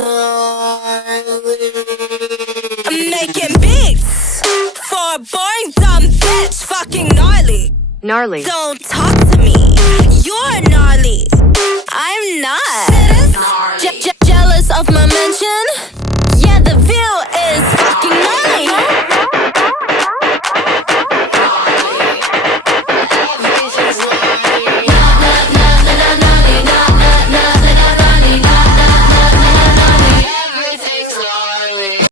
I'm making beats for a boring dumb bitch, fucking gnarly. Gnarly. Don't talk to me, you're gnarly. I'm not. Jealous of my mention?